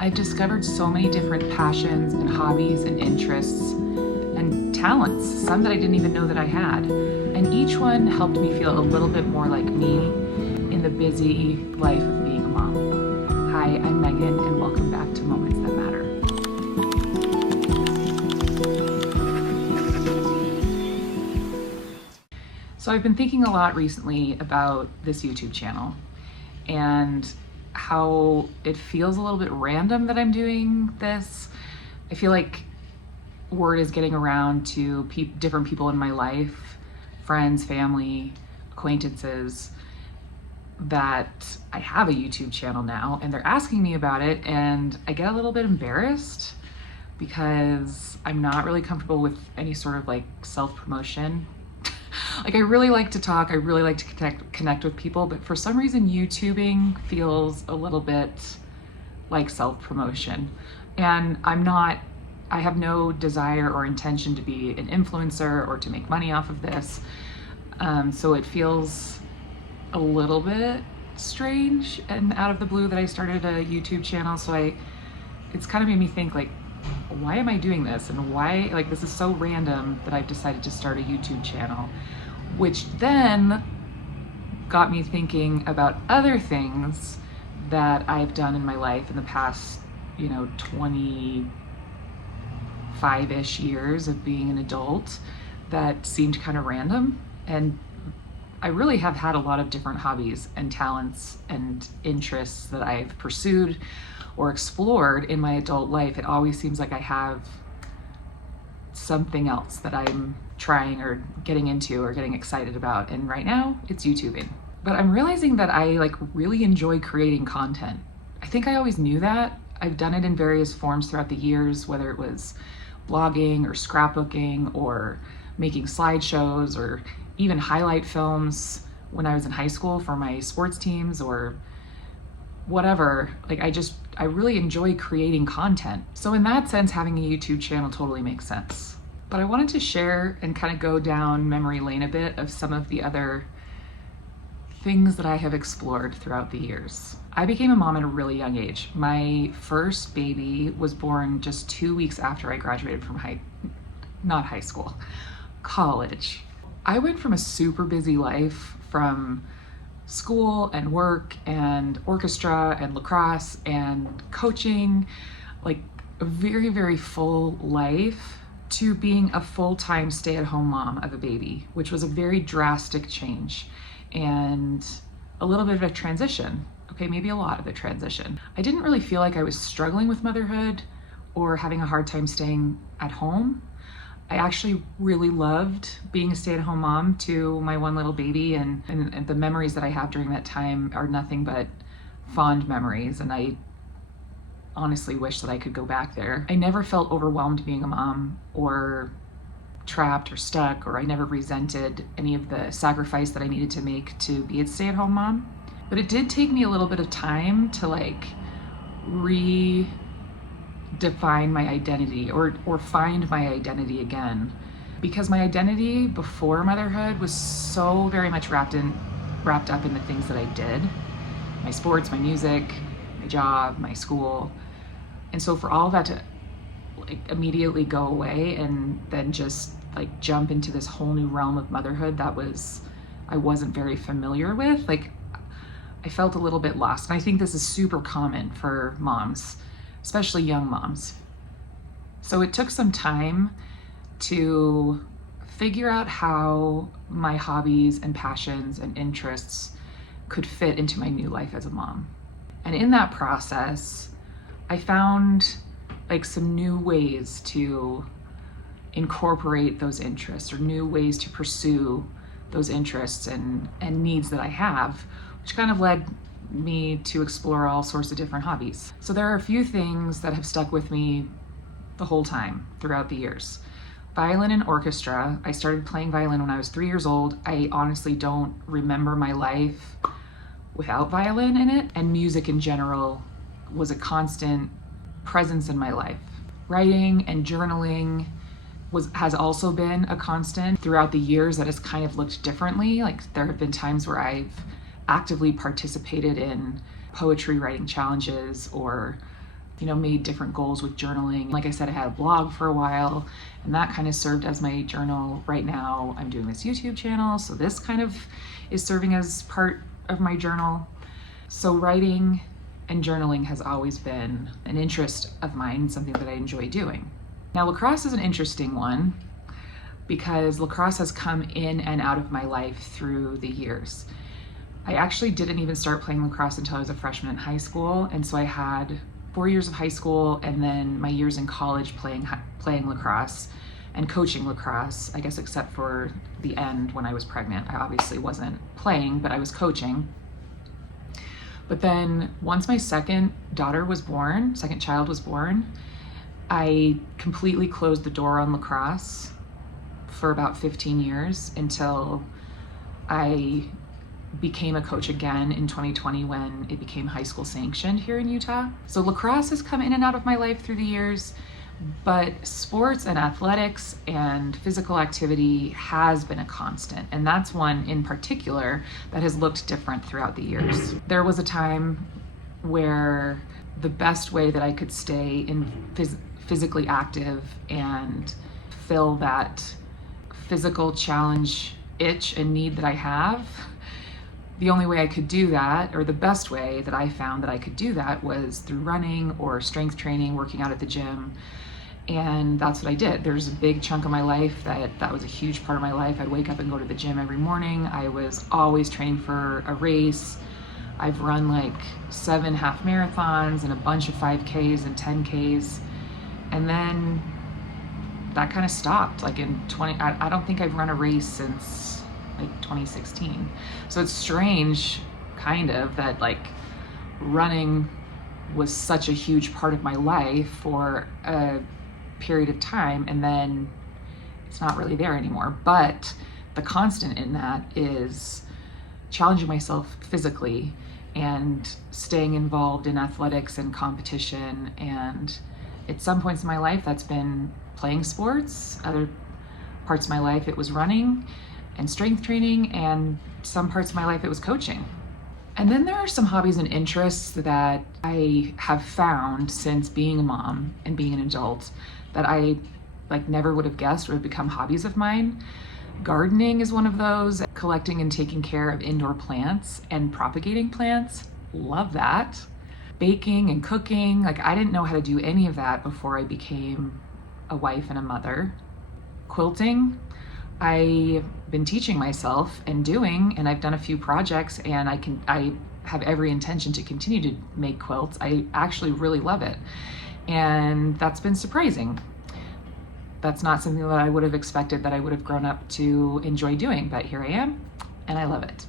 I've discovered so many different passions and hobbies and interests and talents, some that I didn't even know that I had. And each one helped me feel a little bit more like me in the busy life of being a mom. Hi, I'm Megan, and welcome back to Moments That Matter. So I've been thinking a lot recently about this YouTube channel and how it feels a little bit random that I'm doing this. I feel like word is getting around to different people in my life, friends, family, acquaintances, that I have a YouTube channel now, and they're asking me about it, and I get a little bit embarrassed because I'm not really comfortable with any sort of like self-promotion. Like, I really like to talk, I really like to connect with people, but for some reason YouTubing feels a little bit like self-promotion. And I have no desire or intention to be an influencer or to make money off of this. So it feels a little bit strange and out of the blue that I started a YouTube channel. So it's kind of made me think, like, why am I doing this? And why, like, this is so random that I've decided to start a YouTube channel, which then got me thinking about other things that I've done in my life in the past, 25-ish years of being an adult that seemed kind of random. And I really have had a lot of different hobbies and talents and interests that I've pursued or explored in my adult life. It always seems like I have something else that I'm trying or getting into or getting excited about. And right now it's YouTubing. But I'm realizing that I really enjoy creating content. I think I always knew that. I've done it in various forms throughout the years, whether it was blogging or scrapbooking or making slideshows or even highlight films when I was in high school for my sports teams or whatever. I really enjoy creating content. So in that sense, having a YouTube channel totally makes sense. But I wanted to share and kind of go down memory lane a bit of some of the other things that I have explored throughout the years. I became a mom at a really young age. My first baby was born just 2 weeks after I graduated from college. I went from a super busy life, from school and work and orchestra and lacrosse and coaching, like a very, very full life, to being a full-time stay-at-home mom of a baby, which was a very drastic change and a little bit of a transition. Okay, maybe a lot of a transition. I didn't really feel like I was struggling with motherhood or having a hard time staying at home. I actually really loved being a stay-at-home mom to my one little baby, and the memories that I have during that time are nothing but fond memories, and I honestly wish that I could go back there. I never felt overwhelmed being a mom or trapped or stuck, or I never resented any of the sacrifice that I needed to make to be a stay-at-home mom. But it did take me a little bit of time to define my identity or find my identity again, because my identity before motherhood was so very much wrapped up in the things that I did, my sports, my music, my job, my school. And so for all that to immediately go away and then just jump into this whole new realm of motherhood I wasn't very familiar with, I felt a little bit lost. And I think this is super common for moms, especially young moms. So it took some time to figure out how my hobbies and passions and interests could fit into my new life as a mom. And in that process, I found some new ways to incorporate those interests, or new ways to pursue those interests and needs that I have, which kind of led me to explore all sorts of different hobbies. So there are a few things that have stuck with me the whole time throughout the years. Violin and orchestra. I started playing violin when I was 3 years old. I honestly don't remember my life without violin in it, and music in general was a constant presence in my life. Writing and journaling has also been a constant throughout the years that has kind of looked differently. There have been times where I've actively participated in poetry writing challenges or made different goals with journaling. Like I said, I had a blog for a while, and that kind of served as my journal. Right now, I'm doing this YouTube channel, so this kind of is serving as part of my journal. So writing and journaling has always been an interest of mine, something that I enjoy doing. Now, lacrosse is an interesting one because lacrosse has come in and out of my life through the years. I actually didn't even start playing lacrosse until I was a freshman in high school, and so I had 4 years of high school and then my years in college playing lacrosse and coaching lacrosse, I guess except for the end when I was pregnant. I obviously wasn't playing, but I was coaching. But then once my second child was born, I completely closed the door on lacrosse for about 15 years until I became a coach again in 2020 when it became high school sanctioned here in Utah. So lacrosse has come in and out of my life through the years, but sports and athletics and physical activity has been a constant. And that's one in particular that has looked different throughout the years. There was a time where the best way that I could stay physically active and fill that physical challenge itch and need that I have, the only way I could do that, or the best way that I found that I could do that, was through running or strength training, working out at the gym. And that's what I did. There's a big chunk of my life that was a huge part of my life. I'd wake up and go to the gym every morning. I was always training for a race. I've run like 7 half marathons and a bunch of 5Ks and 10Ks. And then that kind of stopped. Like I don't think I've run a race since like 2016. So it's strange kind of that like running was such a huge part of my life for a period of time, and then it's not really there anymore. But the constant in that is challenging myself physically and staying involved in athletics and competition. And at some points in my life that's been playing sports. Other parts of my life it was running and strength training, and some parts of my life it was coaching. And then there are some hobbies and interests that I have found since being a mom and being an adult that I never would have guessed would have become hobbies of mine. Gardening is one of those. Collecting and taking care of indoor plants and propagating plants. Love that. Baking and cooking. I didn't know how to do any of that before I became a wife and a mother. Quilting. I've been teaching myself and doing, and I've done a few projects, and I have every intention to continue to make quilts. I actually really love it, and that's been surprising. That's not something that I would have expected that I would have grown up to enjoy doing, but here I am, and I love it.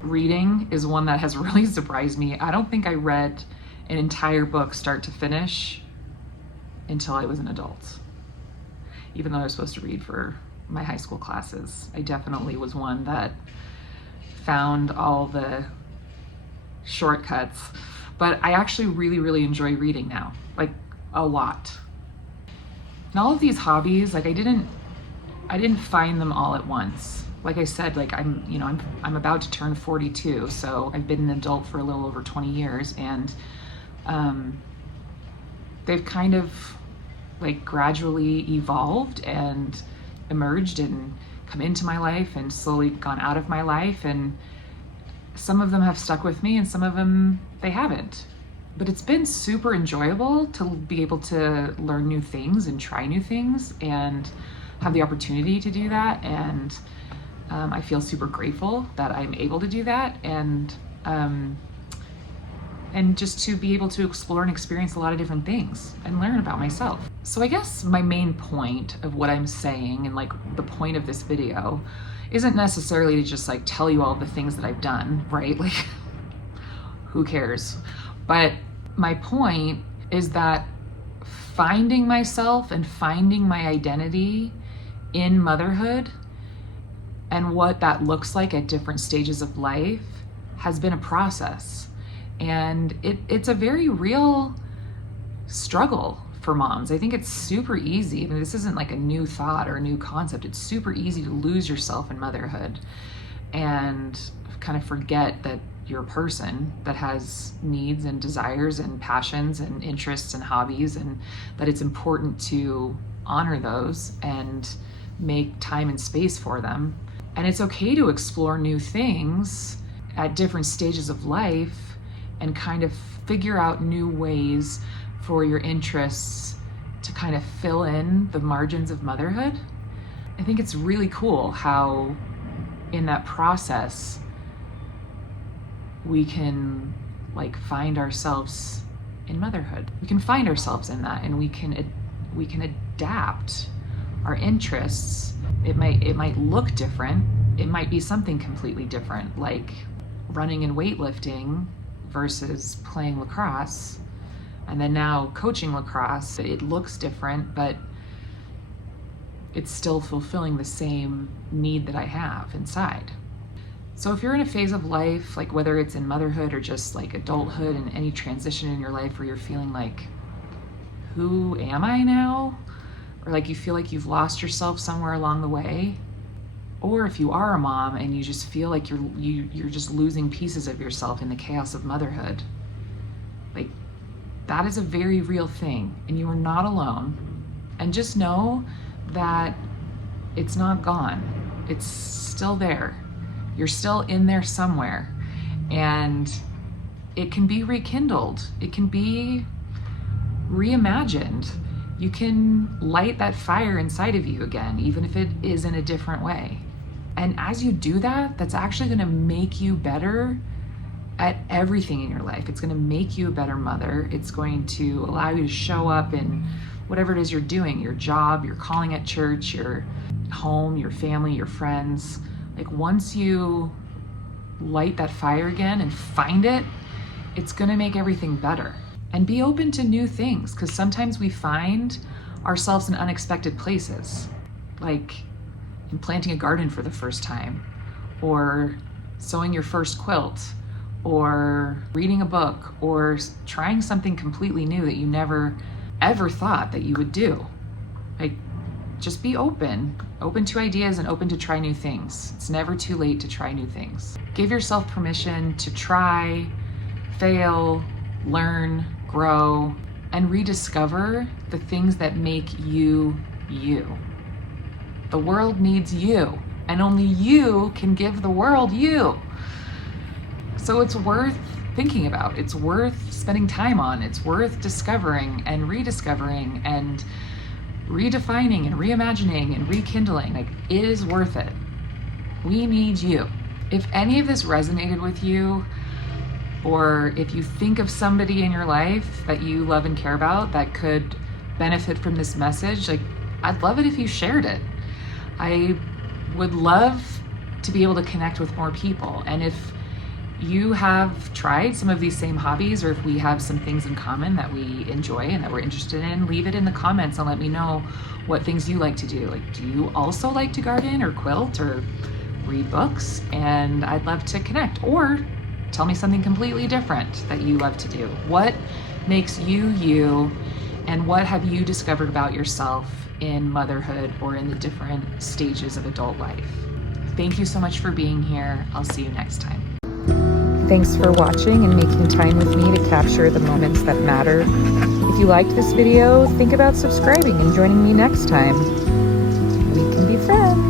Reading is one that has really surprised me. I don't think I read an entire book start to finish until I was an adult, even though I was supposed to read for my high school classes. I definitely was one that found all the shortcuts, but I actually really, really enjoy reading now, a lot. And all of these hobbies, I didn't find them all at once. Like I said, I'm about to turn 42, so I've been an adult for a little over 20 years, and they've kind of gradually evolved and emerged and come into my life and slowly gone out of my life, and some of them have stuck with me and some of them they haven't. But it's been super enjoyable to be able to learn new things and try new things and have the opportunity to do that, and I feel super grateful that I'm able to do that, and just to be able to explore and experience a lot of different things and learn about myself. So I guess my main point of what I'm saying, and the point of this video, isn't necessarily to just tell you all the things that I've done, right? Who cares? But my point is that finding myself and finding my identity in motherhood and what that looks like at different stages of life has been a process. And it's a very real struggle for moms. I think it's super easy. I mean, this isn't a new thought or a new concept. It's super easy to lose yourself in motherhood and kind of forget that you're a person that has needs and desires and passions and interests and hobbies, and that it's important to honor those and make time and space for them. And it's okay to explore new things at different stages of life and kind of figure out new ways for your interests to kind of fill in the margins of motherhood. I think it's really cool how in that process we can like find ourselves in motherhood. We can find ourselves in that, and we can adapt our interests. It might look different. It might be something completely different, like running and weightlifting versus playing lacrosse, and then now coaching lacrosse. It looks different, but it's still fulfilling the same need that I have inside. So if you're in a phase of life, like whether it's in motherhood or just like adulthood and any transition in your life where you're feeling like, who am I now? Or like you feel like you've lost yourself somewhere along the way. Or if you are a mom and you just feel like you're just losing pieces of yourself in the chaos of motherhood, like that is a very real thing, and you are not alone. And just know that it's not gone. It's still there. You're still in there somewhere, and it can be rekindled. It can be reimagined. You can light that fire inside of you again, even if it is in a different way. And as you do that, that's actually going to make you better at everything in your life. It's going to make you a better mother. It's going to allow you to show up in whatever it is you're doing, your job, your calling at church, your home, your family, your friends. Like once you light that fire again and find it, it's gonna make everything better. And be open to new things, because sometimes we find ourselves in unexpected places, like in planting a garden for the first time, or sewing your first quilt, or reading a book, or trying something completely new that you never ever thought that you would do. Like, just be open to ideas and open to try new things. It's never too late to try new things. Give yourself permission to try, fail, learn, grow, and rediscover the things that make you you. The world needs you, and only you can give the world you. So it's worth thinking about. It's worth spending time on. It's worth discovering and rediscovering and redefining and reimagining and rekindling. Like, it is worth it. We need you. If any of this resonated with you, or if you think of somebody in your life that you love and care about that could benefit from this message, like, I'd love it if you shared it. I would love to be able to connect with more people. And if you have tried some of these same hobbies, or if we have some things in common that we enjoy and that we're interested in, leave it in the comments and let me know what things you like to do. Like, do you also like to garden or quilt or read books? And I'd love to connect. Or tell me something completely different that you love to do. What makes you you, and what have you discovered about yourself in motherhood or in the different stages of adult life? Thank you so much for being here. I'll see you next time. Thanks for watching and making time with me to capture the moments that matter. If you liked this video, think about subscribing and joining me next time. We can be friends.